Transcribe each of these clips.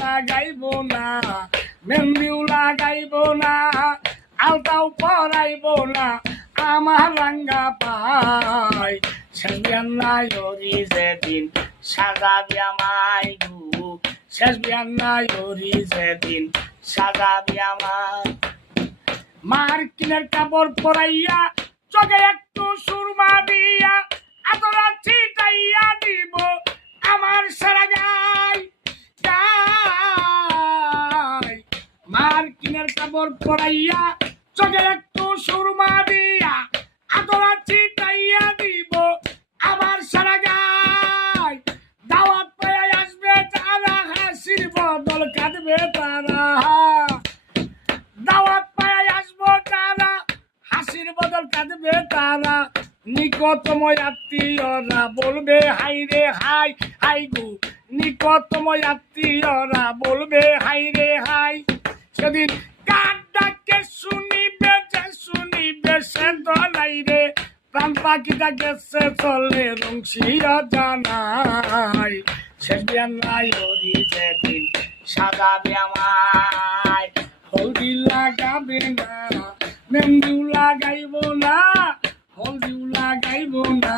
লাগাইব না, মেহেন্দিও লাগাইব না, আলতাও পরাইব না আমার রাঙ্গা পাই। শেষ বিয়ার নাই ওরি যেদিন সাজাবি আমায় গো, শেষ বিয়ার নাই ওরি যেদিন সাজাবি আমায়। মার্কিনের কাপড় পরাইয়া চোখে একটু সুরমা দিয়া আদরা ছিটাইয়া দিব আমার সারা গায় গায়। মার্কিনের কাপড় পরাইয়া চোখে একটু সুরমা দিয়া আদরা ছিটাইয়া দিব আমার সারা গায়। দাওয়াত পেয়ে আসবে তারা, হাসির বদল কাঁদবে তারা। দাওয়াত পায় আসবো তারা, হাসির বদল কাঁদবে তারা। নিকটতম আত্মীয়রা বলবে হাই রে হাই হাই গো, নিকটতম আত্মীয়রা বলবে হাই রে হাই। সেদিন কার ডাকে শুনিবে, যে শুনিবে সে দলাই রে, প্রাণ পাখিটা গেছে চলে রংসিয়া জানাই। শেষ বিয়ার নাই ওরি যেদিন সাজাবে আমায়, হলদি লাগাবে না, মেহেন্দিও লাগাইব না, হলদিও লাগাইব না,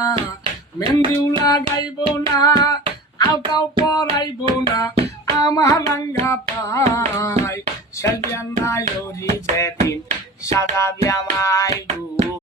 মেহেন্দিও লাগাইব না, আলতাও পরাইব না আমার রাঙ্গা পা।